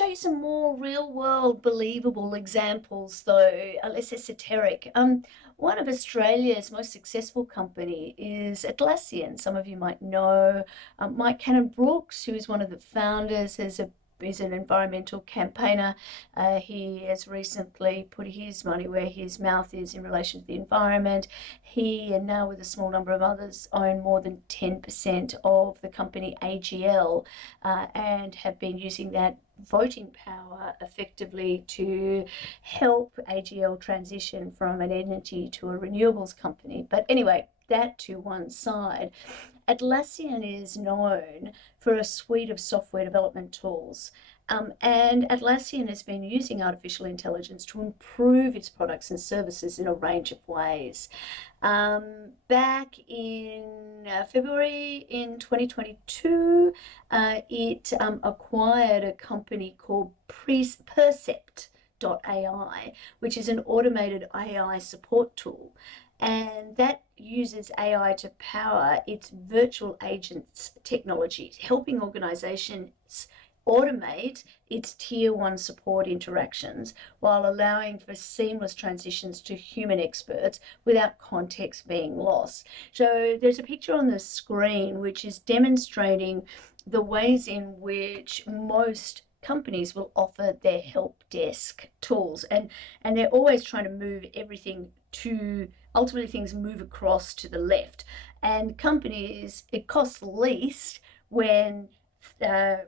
show you some more real world believable examples though, less esoteric. One of Australia's most successful company is Atlassian. Some of you might know Mike Cannon-Brookes, who is one of the founders, is an environmental campaigner. He has recently put his money where his mouth is in relation to the environment. He, and now with a small number of others, own more than 10% of the company AGL, and have been using that voting power effectively to help AGL transition from an energy to a renewables company. But anyway, that to one side. Atlassian is known for a suite of software development tools. And Atlassian has been using artificial intelligence to improve its products and services in a range of ways. Back in February in 2022, it acquired a company called Percept.ai, which is an automated AI support tool. And that uses AI to power its virtual agents technology, helping organizations automate its tier one support interactions while allowing for seamless transitions to human experts without context being lost. So there's a picture on the screen which is demonstrating the ways in which most companies will offer their help desk tools, and they're always trying to move everything to, ultimately things move across to the left, and companies, it costs least when they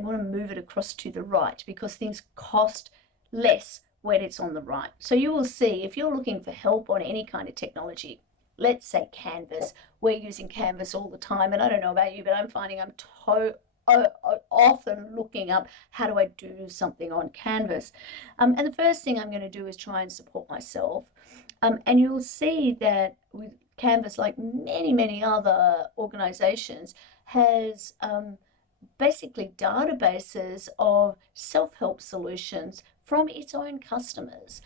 want to move it across to the right because things cost less when it's on the right. So you will see, if you're looking for help on any kind of technology, let's say Canvas, we're using Canvas all the time, and I don't know about you, but I'm finding I'm often looking up how do I do something on Canvas. And the first thing I'm going to do is try and support myself. And you'll see that with Canvas, like many other organizations, has basically databases of self-help solutions from its own customers.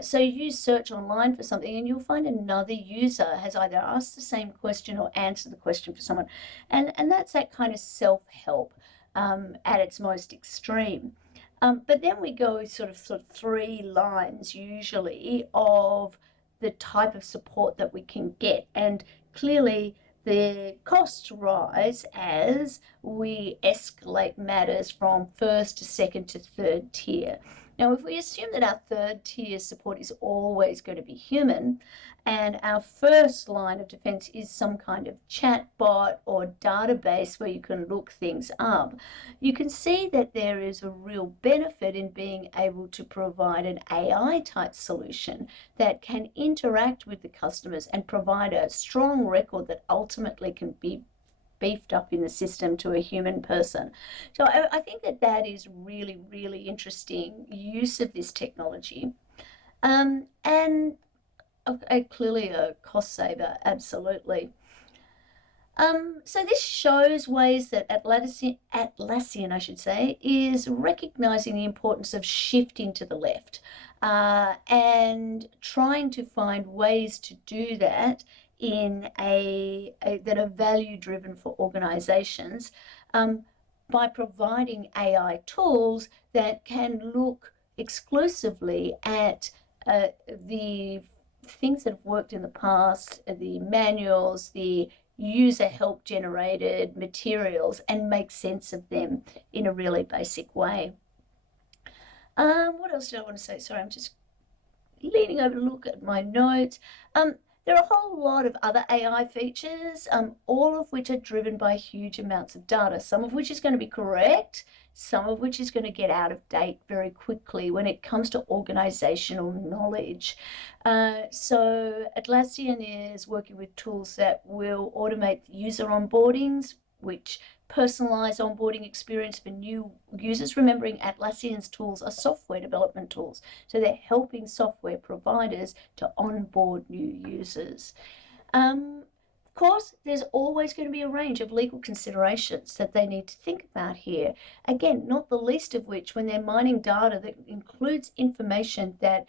So you search online for something and you'll find another user has either asked the same question or answered the question for someone. And that's that kind of self-help at its most extreme. But then we go sort of three lines usually of the type of support that we can get. And clearly the costs rise as we escalate matters from first to second to third tier. Now, if we assume that our third tier support is always going to be human, and our first line of defense is some kind of chatbot or database where you can look things up, you can see that there is a real benefit in being able to provide an AI type solution that can interact with the customers and provide a strong record that ultimately can be beefed up in the system to a human person. So I think that is really interesting use of this technology. And clearly a cost saver, absolutely. So this shows ways that Atlassian, I should say, is recognizing the importance of shifting to the left and trying to find ways to do that in that are value driven for organizations by providing AI tools that can look exclusively at the things that have worked in the past, the manuals, the user help generated materials, and make sense of them in a really basic way. What else did I want to say? Sorry, I'm just leaning over to look at my notes. There are a whole lot of other AI features, all of which are driven by huge amounts of data, some of which is going to be correct, some of which is going to get out of date very quickly when it comes to organizational knowledge. So Atlassian is working with tools that will automate user onboardings, which personalize onboarding experience for new users. Remembering Atlassian's tools are software development tools, so they're helping software providers to onboard new users. Of course, there's always going to be a range of legal considerations that they need to think about here. Again, not the least of which when they're mining data that includes information that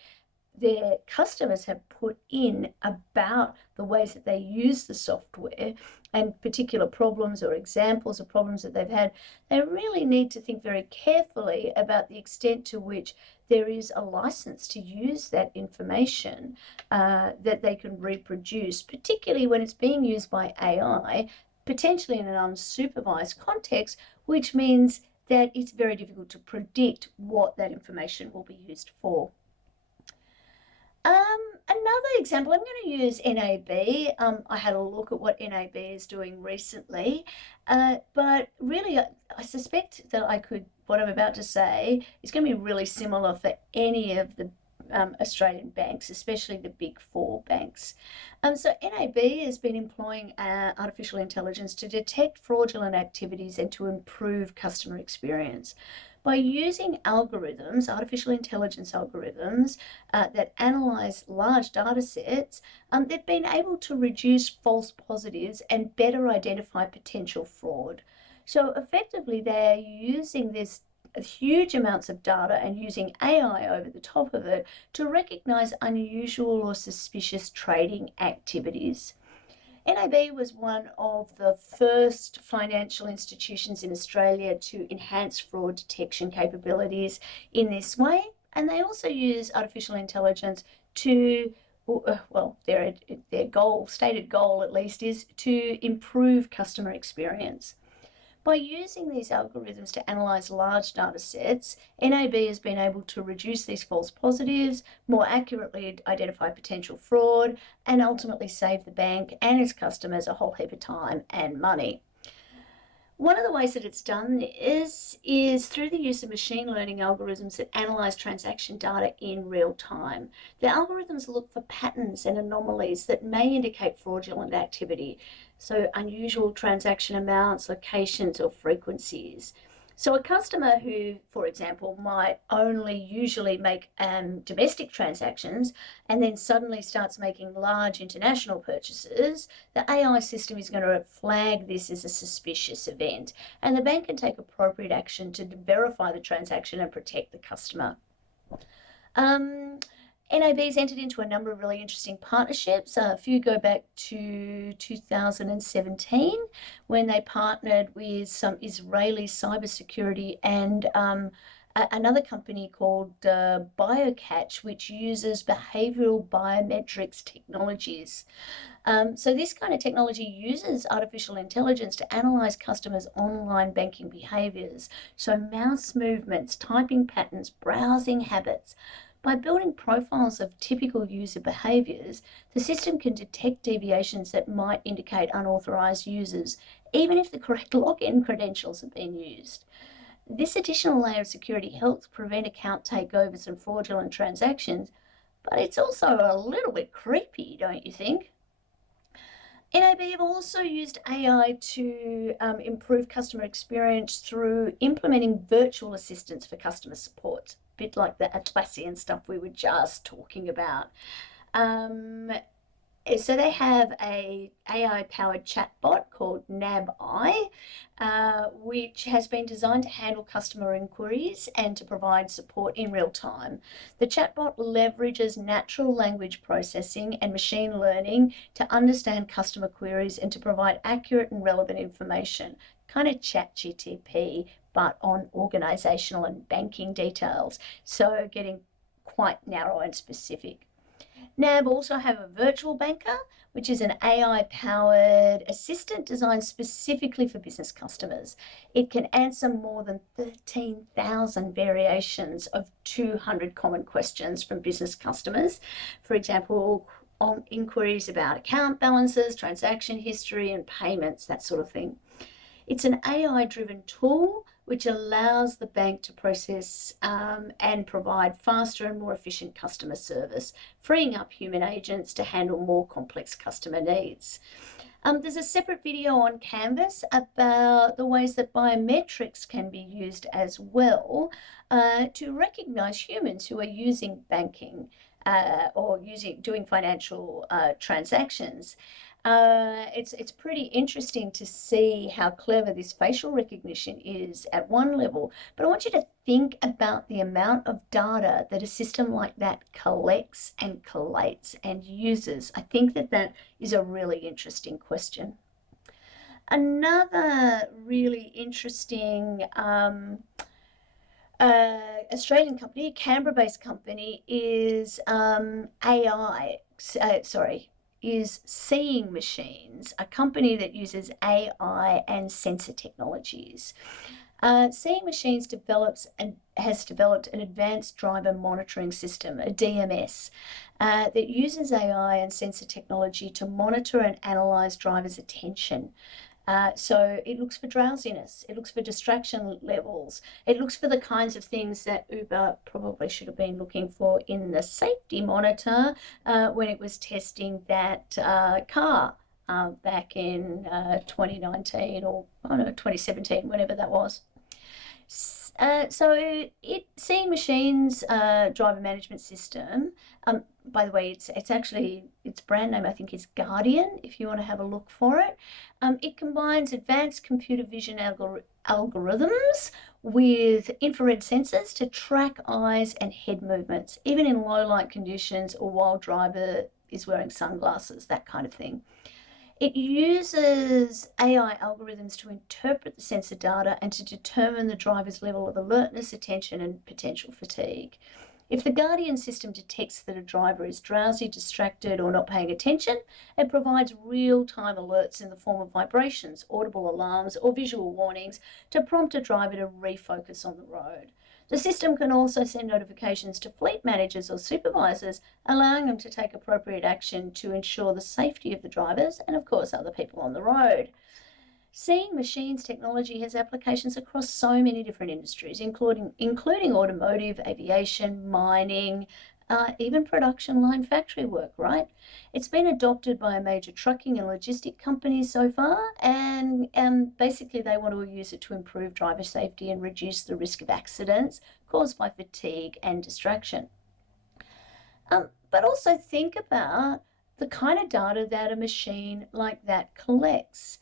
their customers have put in about the ways that they use the software and particular problems or examples of problems that they've had, they really need to think very carefully about the extent to which there is a license to use that information that they can reproduce, particularly when it's being used by AI, potentially in an unsupervised context, which means that it's very difficult to predict what that information will be used for. Another example, I'm going to use NAB. I had a look at what NAB is doing recently, but really I suspect that what I'm about to say is going to be really similar for any of the Australian banks, especially the big four banks. So NAB has been employing artificial intelligence to detect fraudulent activities and to improve customer experience. By using algorithms, artificial intelligence algorithms that analyze large data sets, they've been able to reduce false positives and better identify potential fraud. So effectively, they're using this huge amounts of data and using AI over the top of it to recognize unusual or suspicious trading activities. NAB was one of the first financial institutions in Australia to enhance fraud detection capabilities in this way, and they also use artificial intelligence to, well, their stated goal at least, is to improve customer experience. By using these algorithms to analyze large data sets, NAB has been able to reduce these false positives, more accurately identify potential fraud, and ultimately save the bank and its customers a whole heap of time and money. One of the ways that it's done this is through the use of machine learning algorithms that analyze transaction data in real time. The algorithms look for patterns and anomalies that may indicate fraudulent activity, so unusual transaction amounts, locations, or frequencies. So a customer who, for example, might only usually make domestic transactions and then suddenly starts making large international purchases, the AI system is going to flag this as a suspicious event, and the bank can take appropriate action to verify the transaction and protect the customer. NAB's entered into a number of really interesting partnerships. A few go back to 2017 when they partnered with some Israeli cybersecurity and another company called BioCatch, which uses behavioral biometrics technologies. So this kind of technology uses artificial intelligence to analyze customers' online banking behaviors, so mouse movements, typing patterns, browsing habits. By building profiles of typical user behaviors, the system can detect deviations that might indicate unauthorized users, even if the correct login credentials have been used. This additional layer of security helps prevent account takeovers and fraudulent transactions, but it's also a little bit creepy, don't you think? NAB have also used AI to improve customer experience through implementing virtual assistants for customer support, a bit like the Atlassian stuff we were just talking about. So they have a AI-powered chatbot called NAB-I, which has been designed to handle customer inquiries and to provide support in real time. The chatbot leverages natural language processing and machine learning to understand customer queries and to provide accurate and relevant information, kind of ChatGTP, but on organizational and banking details, so getting quite narrow and specific. NAB also have a virtual banker, which is an AI-powered assistant designed specifically for business customers. It can answer more than 13,000 variations of 200 common questions from business customers. For example, on inquiries about account balances, transaction history, and payments, that sort of thing. It's an AI-driven tool which allows the bank to process and provide faster and more efficient customer service, freeing up human agents to handle more complex customer needs. There's a separate video on Canvas about the ways that biometrics can be used as well to recognize humans who are using banking or doing financial transactions. It's pretty interesting to see how clever this facial recognition is at one level, but I want you to think about the amount of data that a system like that collects and collates and uses? I think that that is a really interesting question. Another really interesting Australian company, Canberra-based company, is AI. Is Seeing Machines, a company that uses AI and sensor technologies. Seeing Machines has developed an advanced driver monitoring system, a DMS, that uses AI and sensor technology to monitor and analyze drivers' attention. So it looks for drowsiness, it looks for distraction levels, it looks for the kinds of things that Uber probably should have been looking for in the safety monitor when it was testing that car back in 2019 or 2017, whenever that was. Seeing Machines driver management system. By the way, it's actually its brand name, I think, is Guardian. If you want to have a look for it, it combines advanced computer vision algorithms with infrared sensors to track eyes and head movements, even in low light conditions or while driver is wearing sunglasses, that kind of thing. It uses AI algorithms to interpret the sensor data and to determine the driver's level of alertness, attention, and potential fatigue. If the Guardian system detects that a driver is drowsy, distracted, or not paying attention, it provides real-time alerts in the form of vibrations, audible alarms, or visual warnings to prompt a driver to refocus on the road. The system can also send notifications to fleet managers or supervisors, allowing them to take appropriate action to ensure the safety of the drivers and, of course, other people on the road. Seeing Machines technology has applications across so many different industries, including automotive, aviation, mining, even production line factory work, right? It's been adopted by a major trucking and logistic companies so far, and basically they want to use it to improve driver safety and reduce the risk of accidents caused by fatigue and distraction. But also think about the kind of data that a machine like that collects.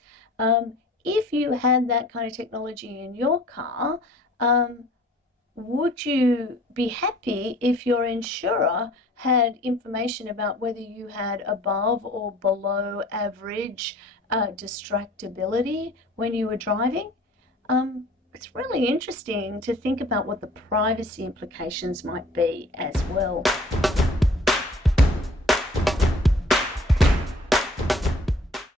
If you had that kind of technology in your car, would you be happy if your insurer had information about whether you had above or below average distractibility when you were driving? It's really interesting to think about what the privacy implications might be as well.